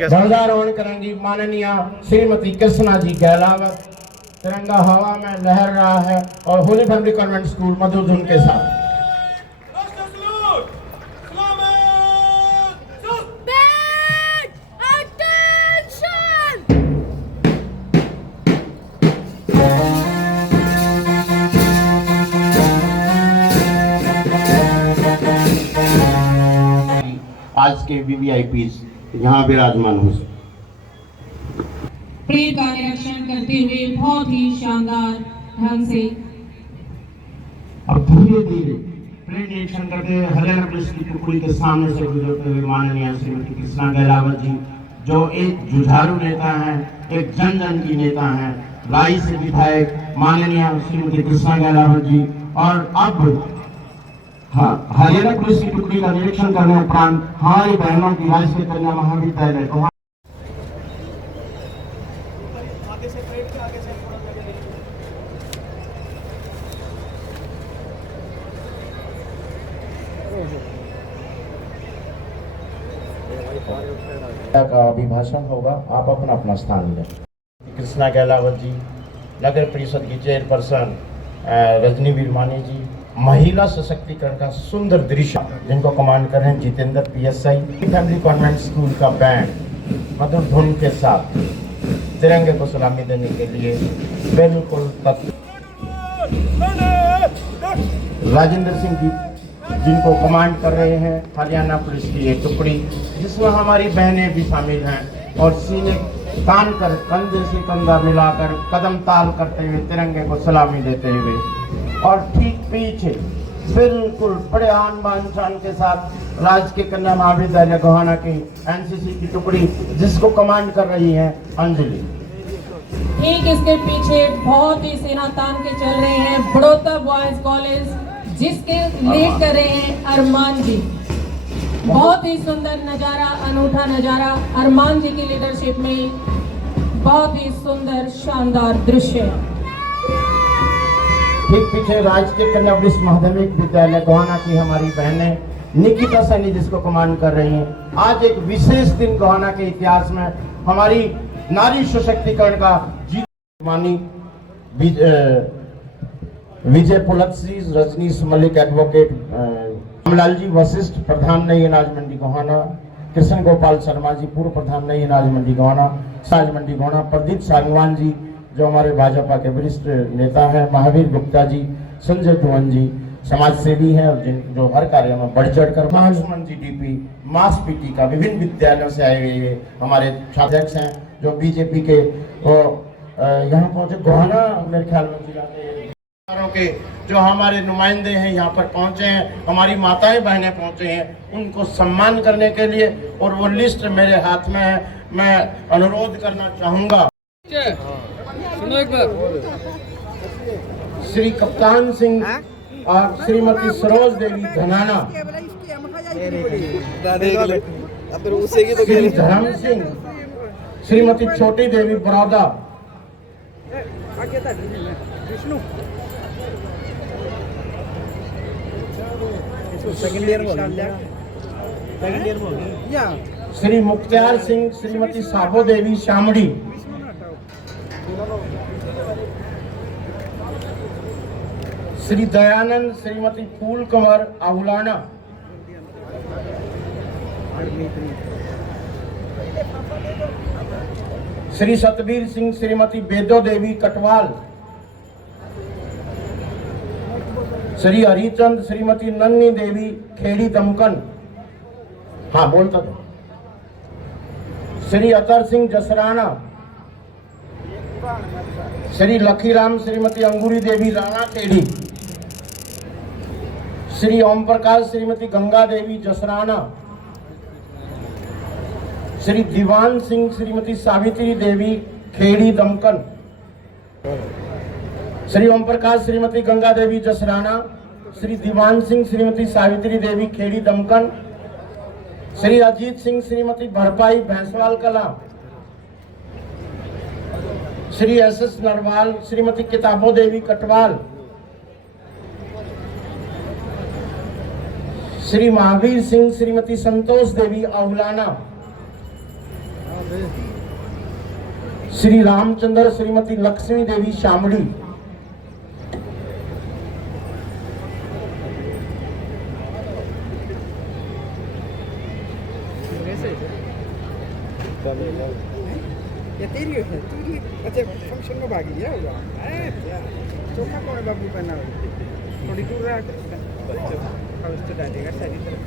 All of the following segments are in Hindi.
ध्वजारोहण करेंगी माननीय श्रीमती कृष्णा जी गहलावत। तिरंगा हवा में लहर रहा है और होली फैमिली कॉन्वेंट स्कूल मधुधुन के साथ। आज के वीवीआईपी यहाँ विराजमान हो सके। परेड का निरीक्षण करते हुए बहुत ही शानदार ढंग से अब धीरे धीरे परेड निरीक्षण करते हुए हरियाणा पुलिस की टुकड़ी के सामने से गुजरते हुए माननीय श्रीमती कृष्णा गहलावत जी, जो एक जुझारू नेता है, एक जन जन की नेता है, राई से विधायक माननीय श्रीमती कृष्णा गहलावत जी, और अब हरियाणा पुलिस की टुकड़ी का निरीक्षण करने उपरांत हमारी बहनों की राजकीय कन्या महाविद्यालय को का अभिभाषण होगा। आप अपना अपना स्थान लें। कृष्णा गहलावत जी, नगर परिषद की चेयरपर्सन रजनी वीरमानी जी, महिला सशक्तिकरण का सुंदर दृश्य जिनको कमांड कर रहे हैं Jitendra PSI, family convent school का बैंड मधुर धुन के साथ तिरंगे को सलामी देने के लिए बिल्कुल राजेंद्र सिंह जी, जिनको कमांड कर रहे हैं हरियाणा पुलिस की ये टुकड़ी, जिसमें हमारी बहनें भी शामिल हैं, और सीने तान कर कंधे से कंधा मिलाकर कदम ताल करते हुए तिरंगे को सलामी देते हुए, और ठीक पीछे बिल्कुल बड़े आन बान शान के साथ राजकीय कन्या महाविद्यालय गोहाना की एनसीसी की टुकड़ी, जिसको कमांड कर रही है अंजलि। ठीक इसके पीछे बहुत ही सेना तान के चल रहे हैं बड़ौदा बॉयज कॉलेज, जिसके लीड कर रहे हैं अरमान जी। बहुत ही सुंदर नजारा, अनूठा नजारा, अरमान जी की लीडरशिप में बहुत ही सुंदर शानदार दृश्य। ठीक पीछे राजकीय कन्या वरिष्ठ माध्यमिक विद्यालय गोहाना की हमारी बहनें निकिता सैनी, जिसको कमांड कर रही हैं। आज एक विशेष दिन गोहाना के इतिहास में हमारी नारी सशक्तिकरण का जीत मानी विजय पुलत्सी, रजनीश मलिक एडवोकेट, रामलाल जी वशिष्ठ प्रधान नई अनाज मंडी गोहाना, कृष्ण गोपाल शर्मा जी पूर्व प्रधान नई अनाज मंडी गोहाना, अनाज मंडी गोहाना, प्रदीप सांगवान जी जो हमारे भाजपा के वरिष्ठ नेता हैं, महावीर गुप्ता जी, संजय धुवन जी समाज सेवी हैं और जो हर कार्य में बढ़ चढ़ कर, महालक्ष्मण जी डीपी मास पीटी का विभिन्न विद्यालयों से आए हुए हमारे छात्राध्यक्ष हैं जो बीजेपी के यहाँ पहुंचे। गोहाना मेरे ख्याल में जिला के जो हमारे नुमाइंदे हैं यहाँ पर पहुंचे हैं, हमारी माताएं बहनें पहुंचे हैं, उनको सम्मान करने के लिए, और वो लिस्ट मेरे हाथ में है। मैं अनुरोध करना चाहूंगा श्री कप्तान सिंह और श्रीमती सरोज देवी धनाना, श्री धर्म सिंह, श्रीमती छोटी देवी बरौदा, श्री मुख्तार सिंह, श्रीमती साबो देवी शामड़ी, श्री दयानंद, श्रीमती फूल कंवर आहुलाना, श्री सतबीर सिंह, श्रीमती बेदो देवी कटवाल, श्री हरिचंद, श्रीमती नन्नी देवी खेड़ी दमकन, हाँ बोलता था, श्री अतर सिंह जसराना, श्री लखीराम, श्रीमती अंगूरी देवी राणा खेड़ी, श्री ओम प्रकाश, श्रीमती गंगा देवी जसराना, श्री दीवान सिंह, श्रीमती सावित्री देवी खेड़ी दमकन, श्री ओम प्रकाश, श्रीमती गंगा देवी जसराना, श्री दीवान सिंह, श्रीमती सावित्री देवी खेड़ी दमकन, श्री अजीत सिंह, श्रीमती भरपाई भैंसवाल कला, श्री एस नरवाल, श्रीमती किताबो देवी कटवाल, श्री महावीर सिंह श्रीमती संतोष देवी अवलाना, श्री रामचंद्र श्रीमती लक्ष्मी देवी शामड़ी, Ya tiri अच्छा फंक्शन में भागी है होगा चोखा कौन बाबू पहना थोड़ी दूर रहा तो डालेगा सारी तरफ।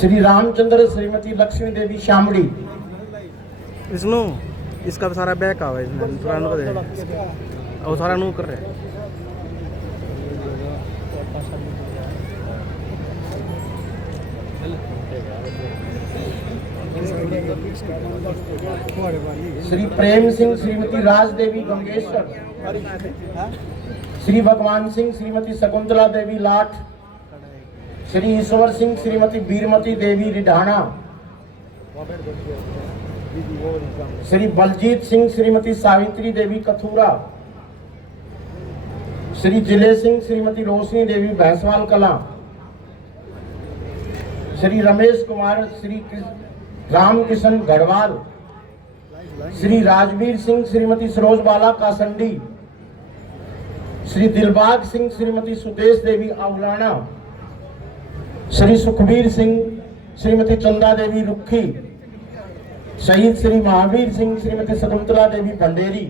श्री रामचंद्र श्रीमती लक्ष्मी देवी शामड़ी, इसनो इसका सारा बैक आवा इसमें थोड़ा नु कर और सारा नु कर रहे श्री प्रेम सिंह श्रीमती राज देवी गंगेश्वर, श्री भगवान सिंह श्रीमती शकुंतला देवी लाठ, श्री ईश्वर सिंह श्रीमती बीरमती देवी रिढाणा, श्री बलजीत सिंह श्रीमती सावित्री देवी कथूरा, श्री जिले सिंह श्रीमती रोशनी देवी भैंसवाल कला, श्री रमेश कुमार श्री रामकिशन गढ़वाल, श्री राजवीर सिंह श्रीमती सरोज बाला कासंडी, श्री दिलबाग सिंह श्रीमती सुदेश देवी अवलाना, श्री सुखबीर सिंह श्रीमती चंदा देवी रुखी, शहीद श्री महावीर सिंह श्रीमती शकुंतला देवी भंडेरी।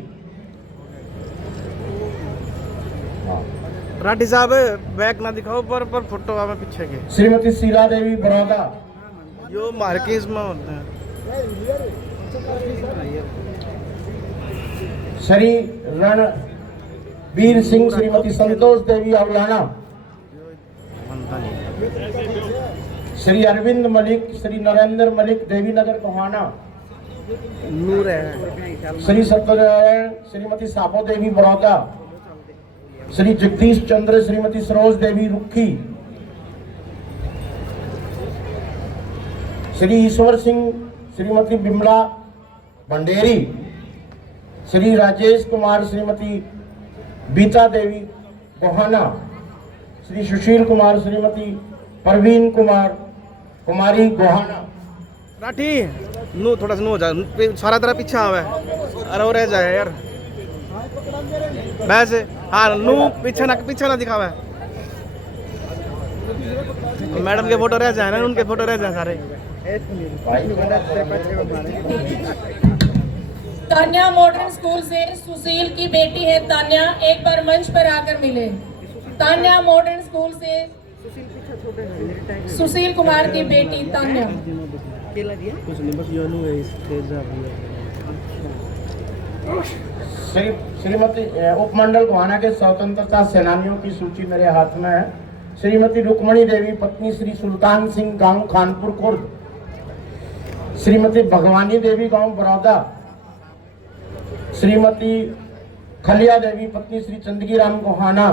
राठी साहब बैक ना दिखाओ पर फोटो आवे पीछे के। श्रीमती शीला देवी बड़ौदा, जो मार्केज में होते हैं। श्री रणवीर सिंह श्रीमती संतोष देवी अवलाना, श्री अरविंद मलिक श्री नरेंद्र मलिक देवीनगर कोहाना, नूर है श्री सत्यनारायण श्रीमती सापो देवी बड़ौदा, श्री जगदीश चंद्र श्रीमती सरोज देवी रुखी, श्री ईश्वर सिंह श्रीमती बिमला भंडेरी, श्री राजेश कुमार श्रीमती बीता देवी गोहाना, श्री सुशील कुमार श्रीमती परवीन कुमारी गोहाना। राठी नो थोड़ा सा नो हो जाए सारा तरह पीछे आवे अरे वो रह जाए यार वैसे हाँ नो पीछे ना दिखावे मैडम के फोटो रह जाए ना उनके फोटो रह जाए सारे। तान्या मॉडर्न स्कूल से सुशील की बेटी है तान्या, एक बार मंच पर आकर मिले। तान्या मॉडर्न स्कूल से सुशील कुमार की बेटी तान्या। श्रीमती उपमंडल गोहाना के स्वतंत्रता सेनानियों की सूची मेरे हाथ में है। श्रीमती रुक्मणी देवी पत्नी श्री सुल्तान सिंह गांव खानपुर खुर्द, श्रीमती भगवानी देवी गांव बड़ौदा, श्रीमती खलिया देवी पत्नी श्री चंदगी राम गोहाना,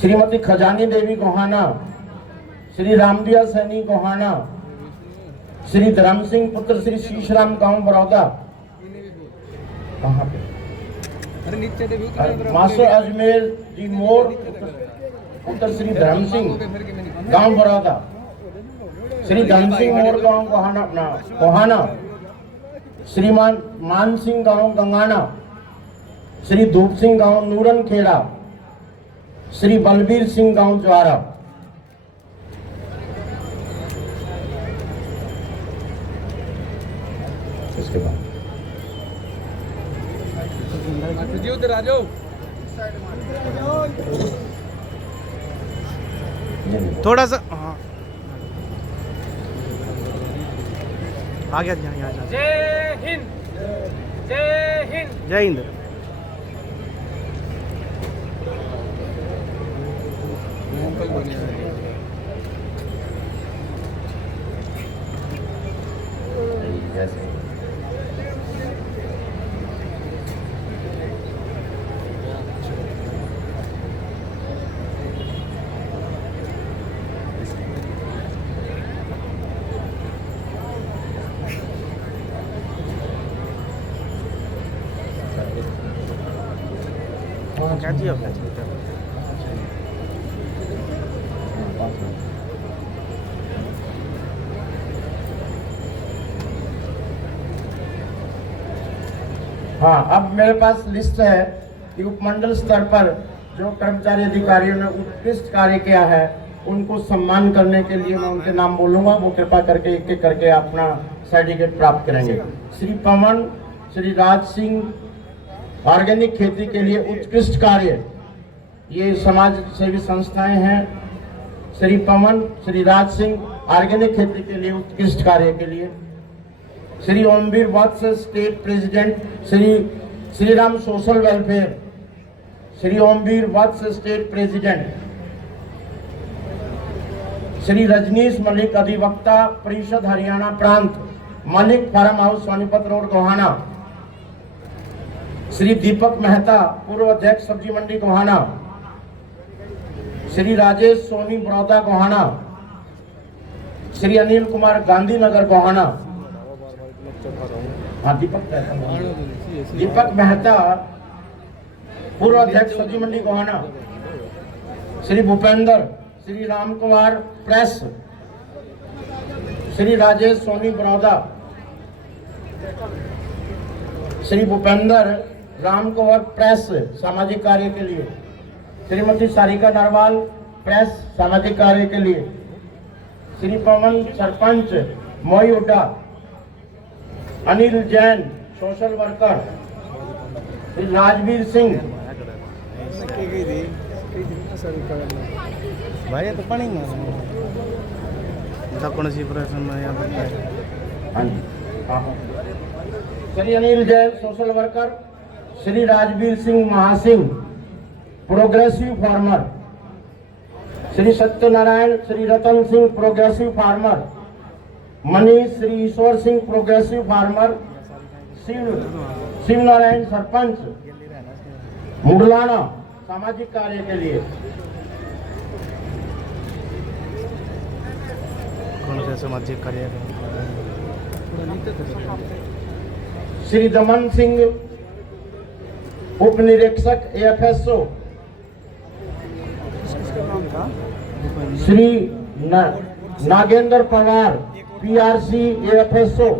श्रीमती खजानी देवी गोहाना, श्री रामदिया सैनी गोहाना, श्री धर्म सिंह पुत्र श्री शीशराम गांव बड़ौदा। कहाँ पे? मास्टर अजमेर जी मोर पुत्र श्री धर्म सिंह गांव बड़ौदा, श्री धन सिंह मोर गांव गोहाना, श्रीमान मान सिंह गांव गंगाना, श्री धूप सिंह गांव नूरन खेड़ा, श्री बलबीर सिंह गांव ज्वारा। इसके बाद थोड़ा सा हाँ आ गया जय हिंद जय हिंद जय हिंद। क्या चाहिए हाँ, अब मेरे पास लिस्ट है कि उपमंडल स्तर पर जो कर्मचारी अधिकारियों ने उत्कृष्ट कार्य किया है उनको सम्मान करने के लिए मैं उनके नाम बोलूंगा, वो कृपा करके एक एक करके अपना सर्टिफिकेट प्राप्त करेंगे। श्री पवन, श्री राज सिंह ऑर्गेनिक खेती के लिए उत्कृष्ट कार्य, ये समाज सेवी संस्थाएं हैं। श्री पवन, श्री राज सिंह ऑर्गेनिक खेती के लिए उत्कृष्ट कार्य के लिए। Shri Omvir Vats state president Shri Ram social welfare, Shri Omvir Vats state president. Shri Rajnish Malik अधिवक्ता परिषद हरियाणा प्रांत, Malik farm house Sonipat road Gohana. Shri Deepak Mehta पूर्व अध्यक्ष सब्जी मंडी गोहाना। श्री राजेश सोनी बड़ौदा गोहाना। श्री अनिल कुमार गांधीनगर गोहाना। हाँ, दीपक मेहता पूर्व अध्यक्ष सब्जी मंडी गोहाना। श्री भूपेंद्र, श्री राम कुमार प्रेस, श्री राजेश सोनी बड़ौदा। श्री भूपेंद्र राम कुमार प्रेस सामाजिक कार्य के लिए। श्रीमती सारिका नरवाल प्रेस सामाजिक कार्य के लिए। श्री पवन सरपंच मोईउड्डा। Anil Jain social worker. श्री राजवीर सिंह। भाई तो पानी कौन सी प्रश्न में यहाँ पर Shri Anil Jain social worker. Shri Rajvir Singh Mahasingh progressive farmer. Shri Satyanarayan, Shri Ratan Singh progressive farmer. Manish, Shri Ishwar Singh progressive farmer. Shiv Narayan sarpanch Muglana सामाजिक कार्य के लिए। कौन से सामाजिक कार्य? श्री दमन सिंह उप निरीक्षक AFSO. Shri Nagendra Pawar PRC AFSO.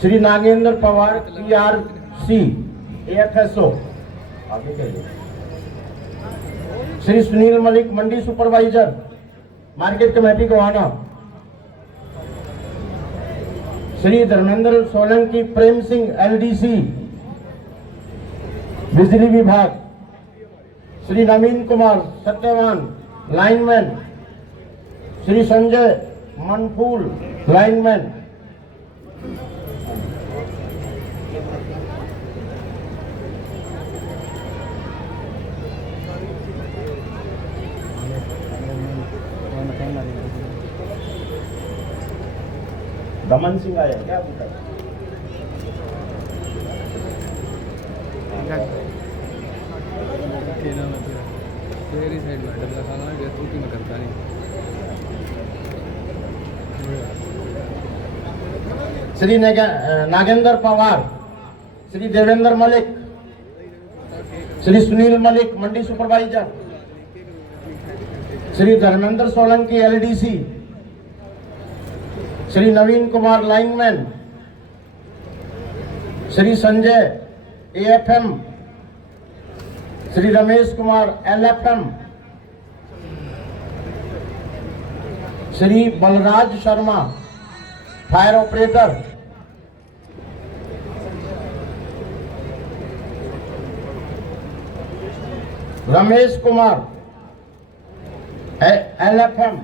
Shri Nagendra Pawar PRC AFSO. आगे कहिए। Shri Sunil Malik mandi supervisor market committee Gohana. Shri Dharmendra Solanki Prem Singh LDC बिजली विभाग। श्री नवीन कुमार सत्यवान लाइनमैन। श्री संजय मनफूल लाइनमैन। दमन सिंह आया क्या अभी तक? Shri Nagendra Pawar, Shri Devendra Malik, Shri Sunil Malik mandi supervisor. Shri Dharmendra Solanki LDC. Shri Naveen Kumar lineman. Shri Sanjay AFM. Shri Ramesh Kumar LFM. Shri Balraj Sharma fire operator. Ramesh Kumar LFM.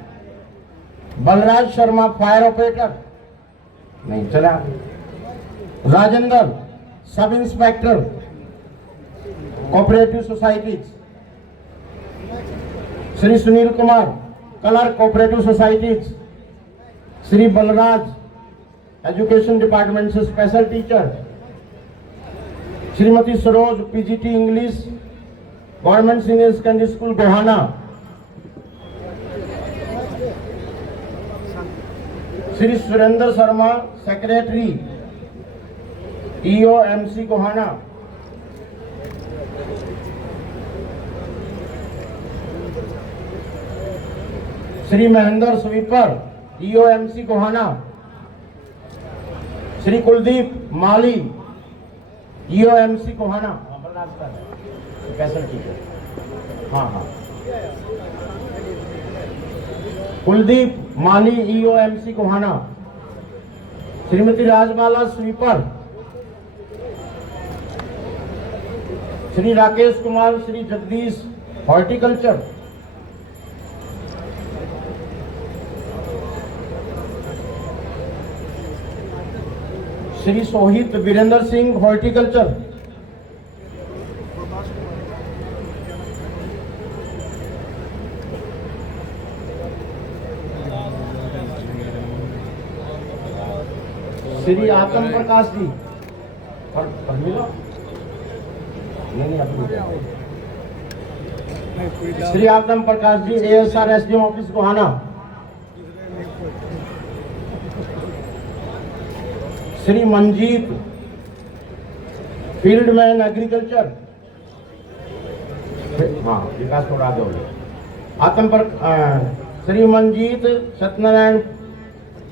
Balraj Sharma fire operator नहीं चला। Rajendra sub inspector cooperative societies. Shri Sunil Kumar clerk cooperative societies. Shri Balraj education department से special teacher. Shrimati Saroj PGT English government senior secondary school Gohana. Shri Surendra Sharma secretary EOMC Gohana. Shri Mahendra sweeper EOMC Gohana, Shri Kuldeep माली ईओएमसी गोहाना, कैसे ठीक है, हाँ हाँ, कुलदीप माली EOMC Gohana, Shrimati Rajmala sweeper, Shri Rakesh Kumar Shri Jagdish horticulture, Shri Sohit Virendra Singh horticulture, Shri Atma Prakash ji Shri Atma Prakash ji ASR SDM office Gohana, Shri Manjeet field man agriculture, हाँ विकास थोड़ा आगे हो गया, आत्म पर Shri Manjeet Satyanarayan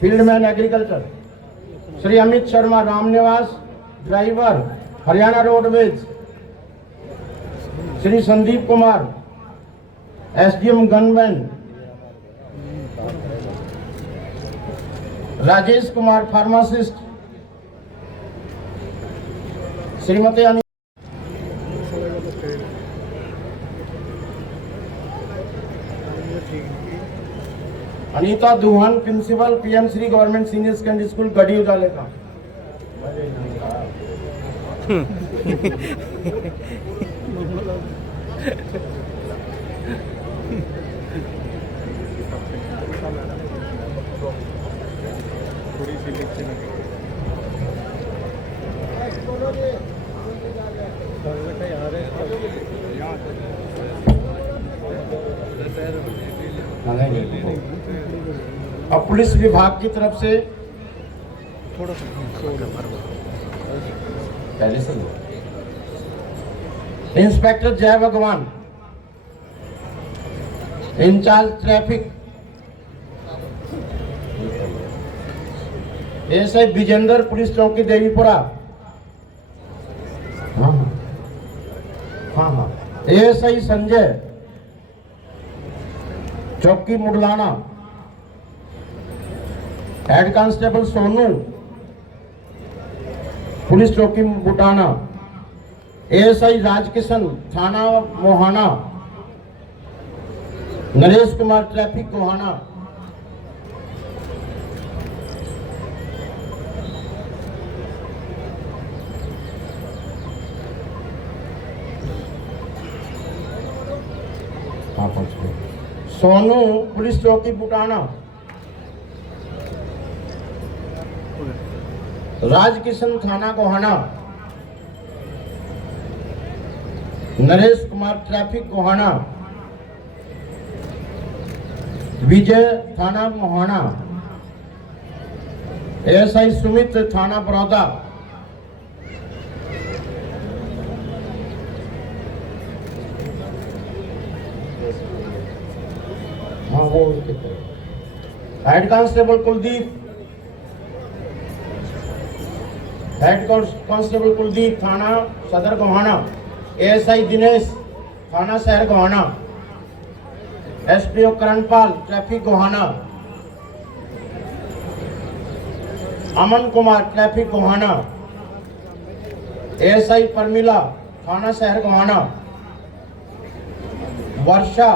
field man agriculture, Shri Amit Sharma Ramniwas driver Haryana roadways, Shri Sandeep Kumar SDM gunman, Rajesh Kumar pharmacist, Shrimati Anita Duhan principal PM Shri government senior secondary school गढ़ी उजाले का, अब पुलिस विभाग की तरफ से थोड़ा पहले से inspector Jai Bhagwan incharge traffic, ASI Vijendra police चौकी देवीपुरा, हाँ हाँ हाँ, एएसआई संजय चौकी Mudlana, head constable Sonu police चौकी बुटाना, एएसआई राजकिशन थाना मोहाना, नरेश कुमार ट्रैफिक गोहाना, सोनू पुलिस चौकी बुटाना, राजकिशन थाना गोहाना, नरेश कुमार ट्रैफिक गोहाना, विजय थाना मोहाना, एएसआई सुमित थाना Baroda, head constable Kuldeep, head constable Kuldeep थाना सदर गोहाना, एएसआई दिनेश थाना शहर Gohana, SPO Karanpal traffic Gohana, Aman Kumar traffic Gohana, ASI Parmila थाना शहर गोहाना, वर्षा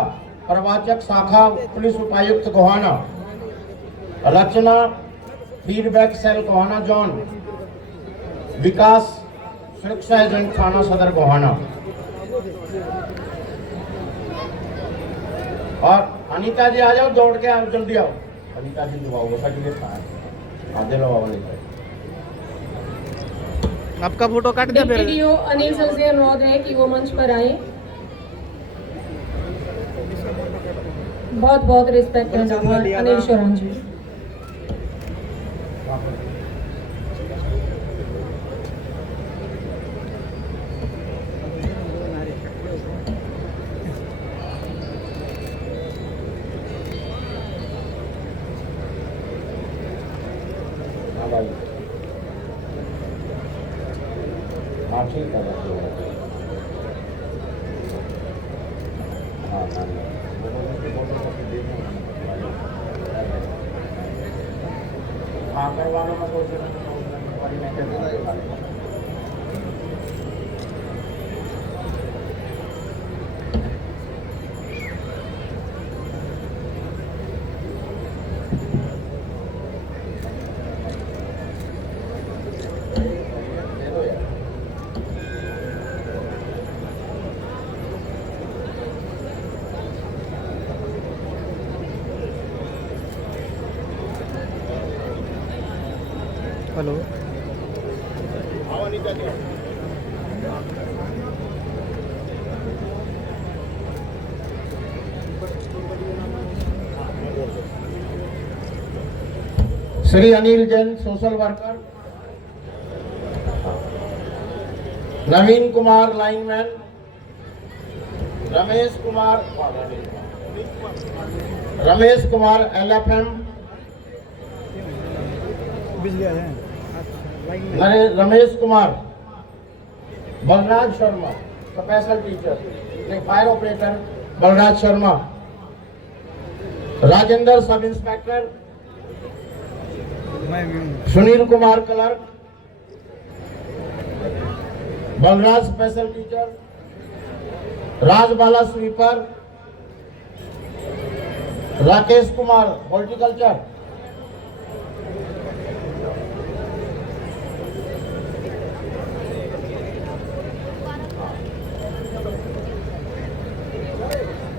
प्रवाचक शाखा पुलिस उपायुक्त गोहाना, रचना फीडबैक सेल गोहाना जोन, विकास सुरक्षा एजेंट थाना सदर गोहाना, और अनीता जी आ जाओ, दौड़ के आओ, जल्दी आओ, अनीता जी दबाओ सर्टिफिकेट आधे लो लेकर। आपका फोटो काट दिया फिर। डीपीडीओ अनिल सर से अनुरोध है कि वो मंच पर आए। बहुत बहुत रिस्पेक्ट है अनिल शरण जी। हाँ भाई, हाँ ठीक है हाँ हाँ करवाना मैं सोच रहा हूँ। Hello Shri Anil Jain social worker, Naveen Kumar lineman, Ramesh Kumar LFM, बिजली आए हैं अच्छा लाइन में Ramesh Kumar, Balraj Sharma special teacher, fire operator Balraj Sharma, Rajendra sub inspector, मैं भी हूँ Sunil Kumar clerk, Balraj special teacher, Rajbala sweeper, Rakesh Kumar horticulture,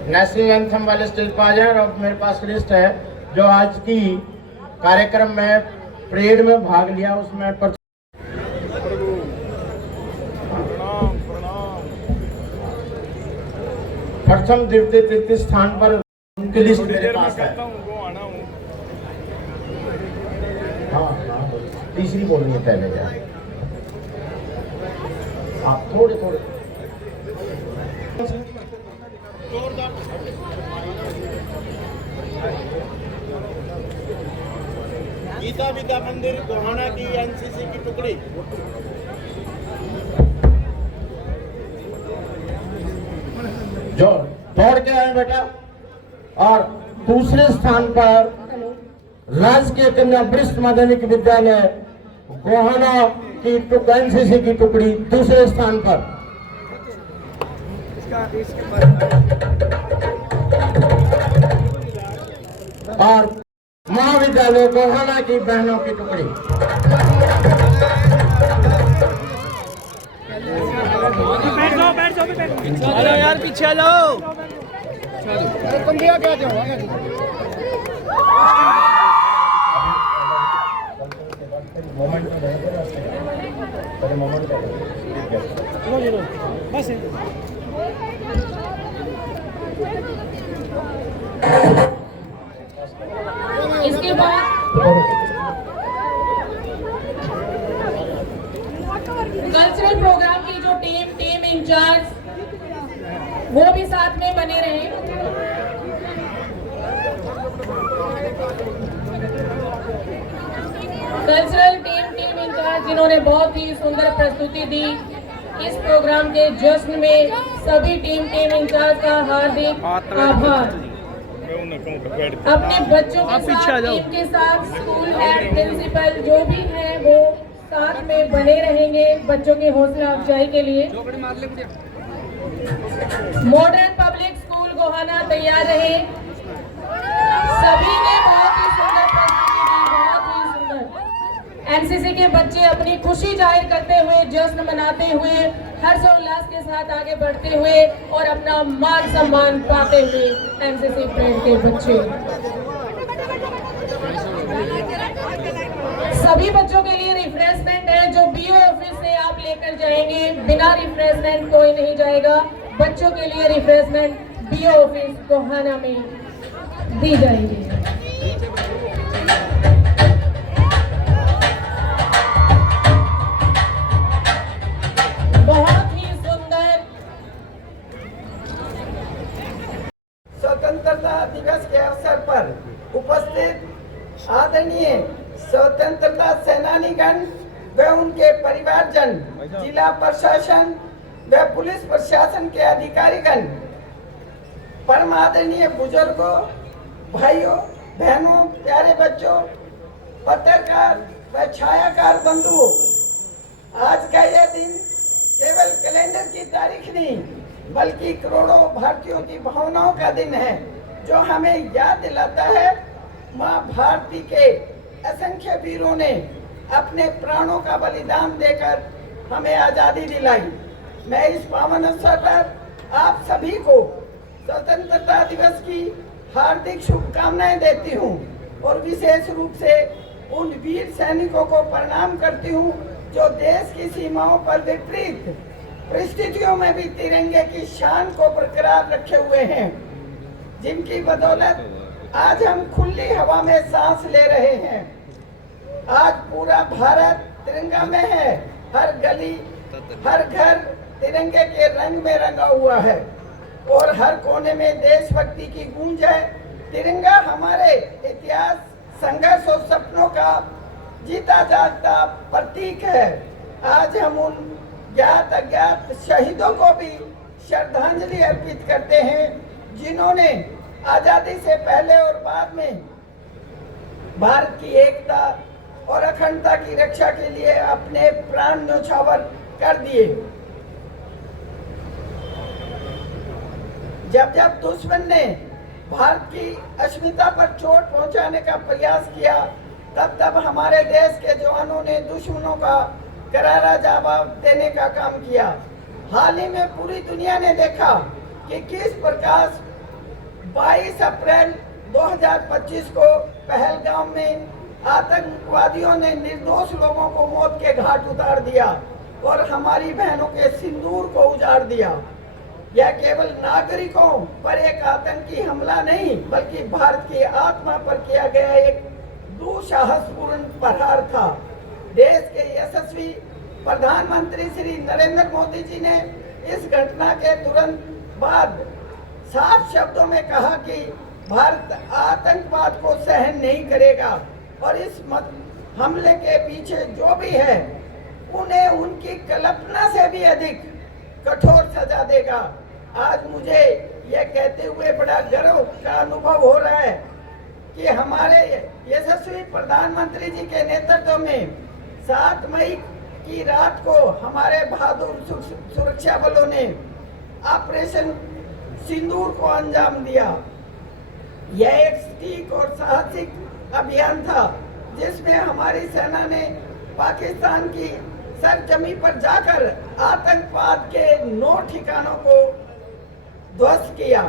national anthem वाले स्टेज पर आ जाए। और मेरे पास लिस्ट है जो आज की कार्यक्रम में परेड में भाग लिया, उसमें प्रथम द्वितीय तृतीय स्थान पर उनकी लिस्ट मेरे पास है। हाँ हाँ तीसरी बोलनी है पहले क्या, आप थोड़े थोड़े गीता विद्या मंदिर गोहाना की एनसीसी की टुकड़ी जो दौड़ के आए बेटा। और दूसरे स्थान पर राजकीय कन्या वरिष्ठ माध्यमिक विद्यालय गोहाना की एनसीसी की टुकड़ी दूसरे स्थान पर। और महाविद्यालय गोहाना की बहनों की टुकड़ी। आ जाओ यार पीछे आ जाओ तुम भी आगे आ जाओ चलो बस इसके बाद कल्चरल प्रोग्राम की जो टीम इंचार्ज वो भी साथ में बने रहे। कल्चरल टीम इंचार्ज जिन्होंने बहुत ही सुंदर प्रस्तुति दी इस प्रोग्राम के जश्न में, सभी टीम इंचार्ज का हार्दिक आभार। अपने बच्चों के साथ, टीम के साथ स्कूल हेड, प्रिंसिपल जो भी हैं वो साथ में बने रहेंगे बच्चों की हौसला अफजाई के लिए। मॉडर्न पब्लिक स्कूल गोहाना तैयार रहे। सभी ने बहुत ही सुंदर प्रस्तुति दी, बहुत ही सुंदर। एनसीसी के बच्चे अपनी खुशी जाहिर करते हुए, जश्न मनाते हुए, हर्षोल्लास के साथ आगे बढ़ते हुए और अपना मान सम्मान पाते हुए एनसीसी परेड के बच्चे। सभी बच्चों के लिए रिफ्रेशमेंट है जो बीओ ऑफिस से आप लेकर जाएंगे। बिना रिफ्रेशमेंट कोई नहीं जाएगा। बच्चों के लिए रिफ्रेशमेंट बीओ ऑफिस गोहाना में दी जाएगी। बहुत ही सुंदर स्वतंत्रता दिवस के अवसर पर उपस्थित आदरणीय स्वतंत्रता सेनानीगण व उनके परिवारजन, जिला प्रशासन व पुलिस प्रशासन के अधिकारीगण, परम आदरणीय बुजुर्गों, भाइयों, बहनों, प्यारे बच्चों, पत्रकार व छायाकार बंधुओं, आज का यह दिन केवल कैलेंडर की तारीख नहीं बल्कि करोड़ों भारतीयों की भावनाओं का दिन है, जो हमें याद दिलाता है माँ भारती के असंख्य वीरों ने अपने प्राणों का बलिदान देकर हमें आजादी दिलाई। मैं इस पावन अवसर पर आप सभी को स्वतंत्रता दिवस की हार्दिक शुभकामनाएं देती हूं और विशेष रूप से उन वीर सैनिकों को प्रणाम करती हूं जो देश की सीमाओं पर विपरीत परिस्थितियों में भी तिरंगे की शान को बरकरार रखे हुए हैं, जिनकी बदौलत आज हम खुली हवा में सांस ले रहे हैं। आज पूरा भारत तिरंगा में है, हर गली, हर घर तिरंगे के रंग में रंगा हुआ है और हर कोने में देशभक्ति की गूंज है। तिरंगा हमारे इतिहास, संघर्ष और सपनों का जीता जागता प्रतीक है। आज हम उन ज्ञात अज्ञात शहीदों को भी श्रद्धांजलि अर्पित करते हैं, जिन्होंने आजादी से पहले और बाद में भारत की एकता और अखंडता की रक्षा के लिए अपने प्राण न्यौछावर कर दिए। जब जब दुश्मन ने भारत की अस्मिता पर चोट पहुंचाने का प्रयास किया, तब तब हमारे देश के जवानों ने दुश्मनों का करारा जवाब देने का काम किया। हाल ही में पूरी दुनिया ने देखा कि किस प्रकार 22 अप्रैल 2025 को पहलगाम में आतंकवादियों ने निर्दोष लोगों को मौत के घाट उतार दिया और हमारी बहनों के सिंदूर को उजाड़ दिया। यह केवल नागरिकों पर एक आतंकी हमला नहीं बल्कि भारत की आत्मा पर किया गया एक दुस्साहसपूर्ण प्रहार था। देश के यशस्वी प्रधानमंत्री श्री नरेंद्र मोदी जी ने इस घटना के तुरंत बाद साफ शब्दों में कहा कि भारत आतंकवाद को सहन नहीं करेगा और इस हमले के पीछे जो भी है उन्हें उनकी कल्पना से भी अधिक कठोर सजा देगा। आज मुझे यह कहते हुए बड़ा गर्व का अनुभव हो रहा है कि हमारे यशस्वी प्रधानमंत्री जी के नेतृत्व में 7 मई की रात को हमारे बहादुर सुरक्षा बलों ने ऑपरेशन सिंदूर को अंजाम दिया। यह एक सटीक और साहसिक अभियान था, जिसमें हमारी सेना ने पाकिस्तान की सरजमी पर जाकर आतंकवाद के 9 ठिकानों को ध्वस्त किया।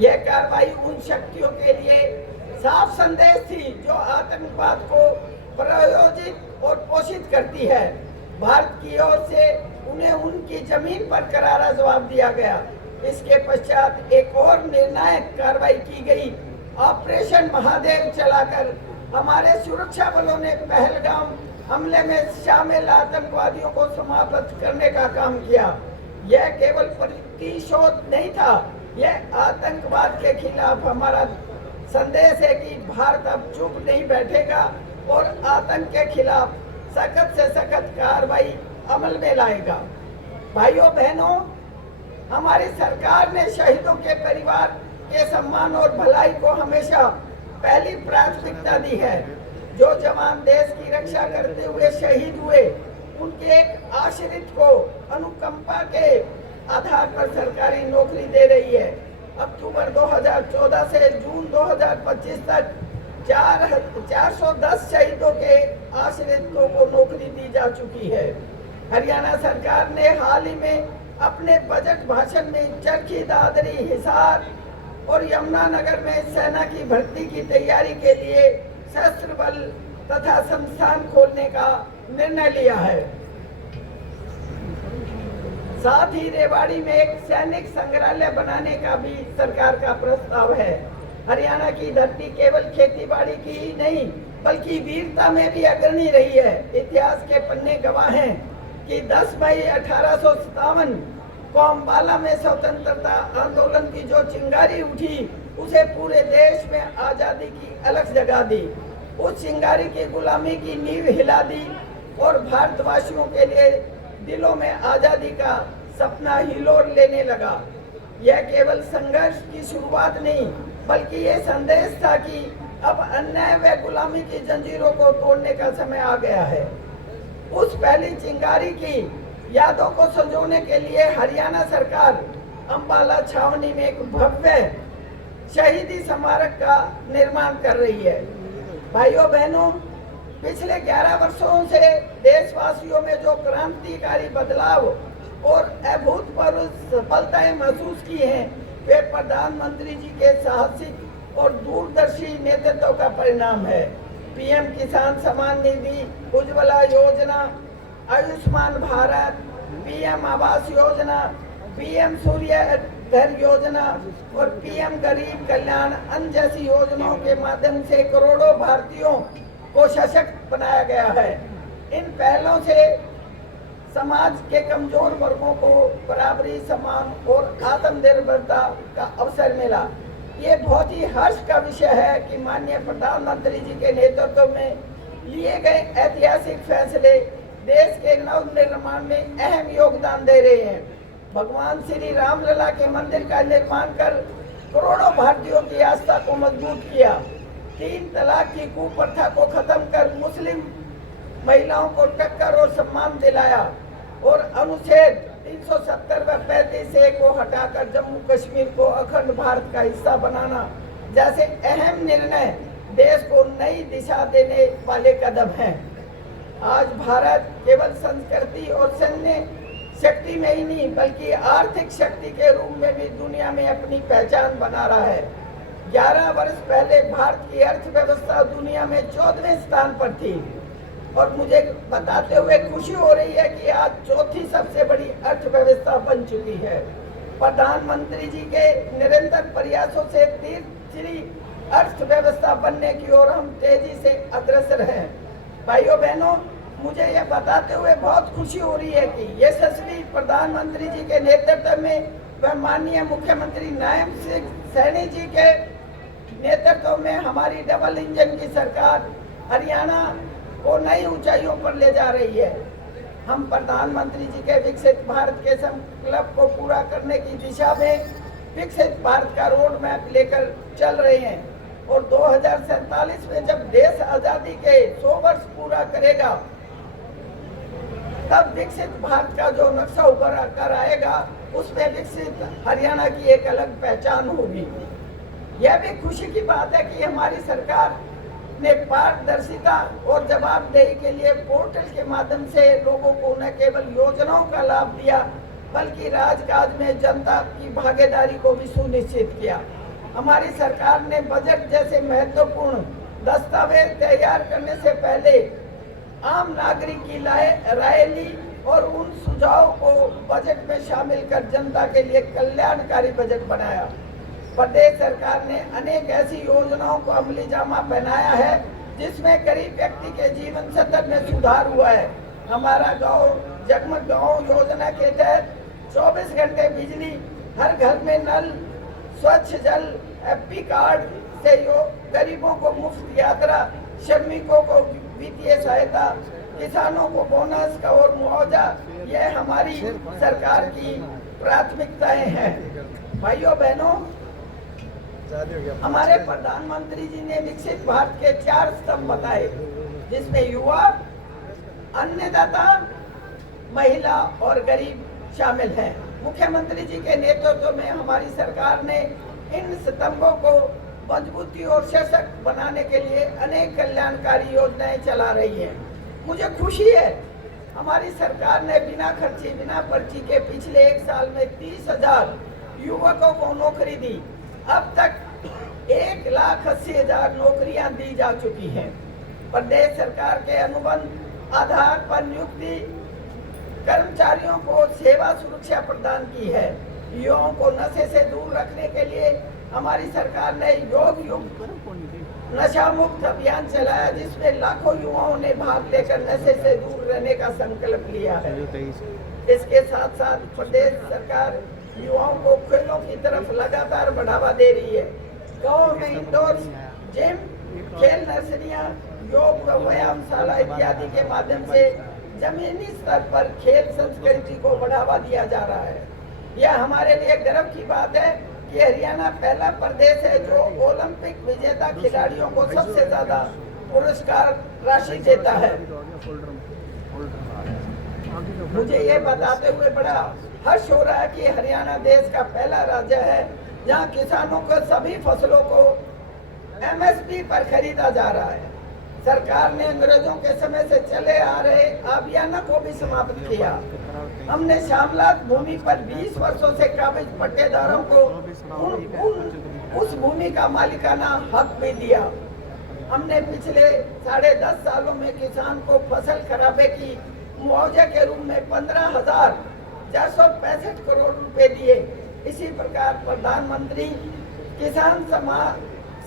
यह कार्रवाई उन शक्तियों के लिए साफ संदेश थी जो आतंकवाद को प्रायोजित और पोषित करती है। भारत की ओर से उन्हें उनकी जमीन पर करारा जवाब दिया गया। इसके पश्चात एक और निर्णायक कार्रवाई की गई। ऑपरेशन महादेव चलाकर हमारे सुरक्षा बलों ने पहलगाम हमले में शामिल आतंकवादियों को समाप्त करने का काम किया। यह केवल प्रतिशोध नहीं था, यह आतंकवाद के खिलाफ हमारा संदेश है कि भारत अब चुप नहीं बैठेगा और आतंक के खिलाफ सख्त से सख्त कार्रवाई अमल में लाएगा। भाइयों बहनों, हमारी सरकार ने शहीदों के परिवार के सम्मान और भलाई को हमेशा पहली प्राथमिकता दी है। जो जवान देश की रक्षा करते हुए शहीद हुए, उनके एक आश्रित को अनुकंपा के आधार पर सरकारी नौकरी दे रही है। अक्टूबर 2014 से जून 2025 तक 410 शहीदों के आश्रितों को नौकरी दी जा चुकी है। हरियाणा सरकार ने हाल ही में अपने बजट भाषण में चरखी दादरी, हिसार और यमुनानगर में सेना की भर्ती की तैयारी के लिए सशस्त्र बल तथा संस्थान खोलने का निर्णय लिया है। साथ ही रेवाड़ी में एक सैनिक संग्रहालय बनाने का भी सरकार का प्रस्ताव है। हरियाणा की धरती केवल खेतीबाड़ी की ही नहीं बल्कि वीरता में भी अग्रणी रही है। इतिहास के पन्ने गवाह हैं कि 10 मई 1857 को अम्बाला में स्वतंत्रता आंदोलन की जो चिंगारी उठी, उसे पूरे देश में आजादी की अलख जगा दी। उस चिंगारी की गुलामी की नींव हिला दी और भारतवासियों के लिए दिलों में आजादी का सपना हिलोर लेने लगा। यह केवल संघर्ष की शुरुआत नहीं, बल्कि ये संदेश था कि अब अन्याय व गुलामी की जंजीरों को तोड़ने का समय आ गया है। उस पहली चिंगारी की यादों को संजोने के लिए हरियाणा सरकार अंबाला छावनी में एक भव्य शहीदी स्मारक का निर्माण कर रही है। भाइयों बहनों, पिछले 11 वर्षों से देशवासियों में जो क्रांतिकारी बदलाव और अभूतपूर्व सफलताएं महसूस की हैं, वे प्रधानमंत्री जी के साहसिक और दूरदर्शी नेतृत्व का परिणाम है। पीएम किसान सम्मान निधि, उज्ज्वला योजना, आयुष्मान भारत, पीएम आवास योजना, पीएम सूर्य घर योजना और पीएम गरीब कल्याण अन्न जैसी योजनाओं के माध्यम से करोड़ों भारतीयों को सशक्त बनाया गया है। इन पहलों से समाज के कमजोर वर्गों को बराबरी, सम्मान और आत्मनिर्भरता का अवसर मिला। ये बहुत ही हर्ष का विषय है कि माननीय प्रधानमंत्री जी के नेतृत्व में लिए गए ऐतिहासिक फैसले देश के नव निर्माण में अहम योगदान दे रहे हैं। भगवान श्री रामलला के मंदिर का निर्माण कर करोड़ों भारतीयों की आस्था को मजबूत किया। 3 तलाक की कुप्रथा को खत्म कर मुस्लिम महिलाओं को टक्कर और सम्मान दिलाया और अनुच्छेद 370 व 35A को हटाकर जम्मू कश्मीर को अखंड भारत का हिस्सा बनाना जैसे अहम निर्णय देश को नई दिशा देने वाले कदम हैं। आज भारत केवल संस्कृति और सैन्य शक्ति में ही नहीं, बल्कि आर्थिक शक्ति के रूप में भी दुनिया में अपनी पहचान बना रहा है। 11 वर्ष पहले भारत की अर्थव्यवस्था दुनिया में 14वें स्थान पर थी और मुझे बताते हुए खुशी हो रही है कि आज 4थी सबसे बड़ी अर्थव्यवस्था बन चुकी है। प्रधानमंत्री जी के निरंतर प्रयासों से तीसरी अर्थव्यवस्था बनने की ओर हम तेजी से अग्रसर हैं। भाइयों बहनों, मुझे यह बताते हुए बहुत खुशी हो रही है कि यशस्वी प्रधानमंत्री जी के नेतृत्व में व माननीय मुख्यमंत्री नायब सिंह सैनी जी के नेतृत्व में हमारी डबल इंजन की सरकार हरियाणा को नई ऊंचाइयों पर ले जा रही है। हम प्रधानमंत्री जी के विकसित भारत के संकल्प को पूरा करने की दिशा में विकसित भारत का रोड मैप लेकर चल रहे हैं और 2047 में जब देश आजादी के 100 वर्ष पूरा करेगा, तब विकसित भारत का जो नक्शा उभर कर आएगा, उसमें विकसित हरियाणा की एक अलग पहचान होगी। यह भी खुशी की बात है कि हमारी सरकार ने पारदर्शिता और जवाबदेही के लिए पोर्टल के माध्यम से लोगों को न केवल योजनाओं का लाभ दिया, बल्कि राजकाज में जनता की भागीदारी को भी सुनिश्चित किया। हमारी सरकार ने बजट जैसे महत्वपूर्ण दस्तावेज तैयार करने से पहले आम नागरिक की राय ली और उन सुझावों को बजट में शामिल कर जनता के लिए कल्याणकारी बजट बनाया। प्रदेश सरकार ने अनेक ऐसी योजनाओं को अमली जामा पहनाया है जिसमें गरीब व्यक्ति के जीवन स्तर में सुधार हुआ है। हमारा गांव जगमग गांव योजना के तहत 24 घंटे बिजली, हर घर में नल, स्वच्छ जल, एपी कार्ड से गरीबों को मुफ्त यात्रा, श्रमिकों को वित्तीय सहायता, किसानों को बोनस का और मुआवजा, यह हमारी सरकार की प्राथमिकताएं हैं। भाइयों बहनों, हमारे प्रधानमंत्री जी ने विकसित भारत के 4 स्तंभ बताए, जिसमें युवा, अन्नदाता, महिला और गरीब शामिल हैं। मुख्यमंत्री जी के नेतृत्व में हमारी सरकार ने इन स्तंभों को मजबूती और सशक्त बनाने के लिए अनेक कल्याणकारी योजनाएं चला रही है। मुझे खुशी है हमारी सरकार ने बिना खर्ची, बिना पर्ची के पिछले 1 साल में 30,000 युवकों को नौकरी दी। अब तक 1,80,000 नौकरियां दी जा चुकी हैं। प्रदेश सरकार के अनुबंध आधार पर नियुक्ति कर्मचारियों को सेवा सुरक्षा प्रदान की है। युवाओं को नशे से दूर रखने के लिए हमारी सरकार ने योग युक्त नशा मुक्त अभियान चलाया, जिसमें लाखों युवाओं ने भाग लेकर नशे से दूर रहने का संकल्प लिया है। इसके साथ साथ प्रदेश सरकार युवाओं को खेलों की तरफ लगातार बढ़ावा दे रही है। गाँव में इंडोर जिम खेल नर्सरियां, योग व व्यायामशाला इत्यादि के माध्यम से जमीनी स्तर पर खेल संस्कृति को बढ़ावा दिया जा रहा है। यह हमारे लिए गर्व की बात है कि हरियाणा पहला प्रदेश है जो ओलंपिक विजेता खिलाड़ियों को सबसे ज्यादा पुरस्कार राशि देता है। मुझे ये बताते हुए बड़ा हर्ष हो रहा है कि हरियाणा देश का पहला राज्य है जहां किसानों को सभी फसलों को एमएसपी पर खरीदा जा रहा है। सरकार ने अंग्रेजों के समय से चले आ रहे अभियानों को भी समाप्त किया। हमने शामलात भूमि पर 20 वर्षों से काबिज पट्टेदारों को उस भूमि का मालिकाना हक भी दिया। हमने पिछले 10.5 सालों में किसान को फसल खराबे की मुआवजे के रूप में 15,465 करोड़ रुपए दिए। इसी प्रकार प्रधानमंत्री किसान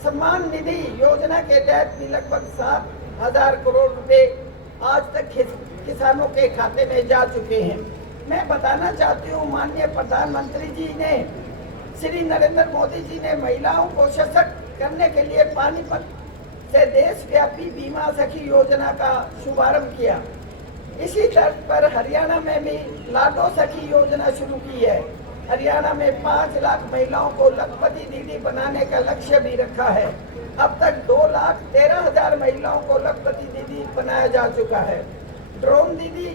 सम्मान निधि योजना के तहत भी लगभग 7,000 करोड़ रुपए आज तक किसानों के खाते में जा चुके हैं। मैं बताना चाहती हूँ माननीय प्रधानमंत्री जी ने, श्री नरेंद्र मोदी जी ने महिलाओं को सशक्त करने के लिए पानीपत से देशव्यापी बीमा सखी योजना का शुभारंभ किया। इसी तर्ज पर हरियाणा में भी लाडो सखी योजना शुरू की है। हरियाणा में 5 लाख महिलाओं को लखपति दीदी बनाने का लक्ष्य भी रखा है। अब तक 2,13,000 महिलाओं को लखपति दीदी बनाया जा चुका है। ड्रोन दीदी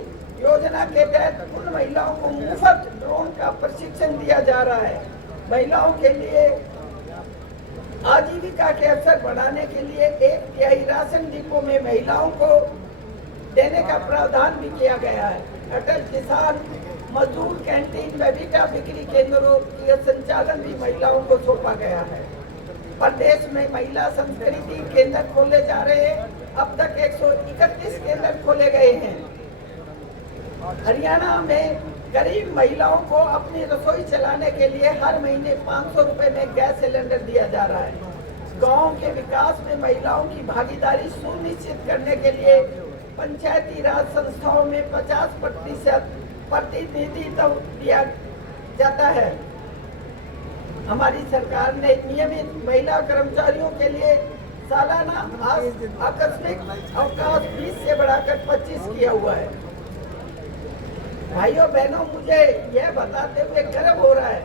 योजना के तहत उन महिलाओं को मुफ्त ड्रोन का प्रशिक्षण दिया जा रहा है। महिलाओं के लिए आजीविका के अवसर बढ़ाने के लिए 1/3 राशन डिपो में महिलाओं को देने का प्रावधान भी किया गया है। अटल किसान मजदूर कैंटीन व बीटा बिक्री केंद्रों का संचालन भी महिलाओं को सौंपा गया है। प्रदेश में महिला संस्कृति केंद्र खोले जा रहे हैं। अब तक 131 केंद्र खोले गए हैं। हरियाणा में गरीब महिलाओं को अपनी रसोई चलाने के लिए हर महीने 500 रुपए में गैस सिलेंडर दिया जा रहा है। गाँव के विकास में महिलाओं की भागीदारी सुनिश्चित करने के लिए पंचायती राज संस्थाओं में 50% प्रतिनिधित्व दिया जाता है। हमारी सरकार ने नियमित महिला कर्मचारियों के लिए सालाना आकस्मिक अवकाश 20 से बढ़ाकर 25 किया हुआ है। भाइयों बहनों, मुझे यह बताते हुए गर्व हो रहा है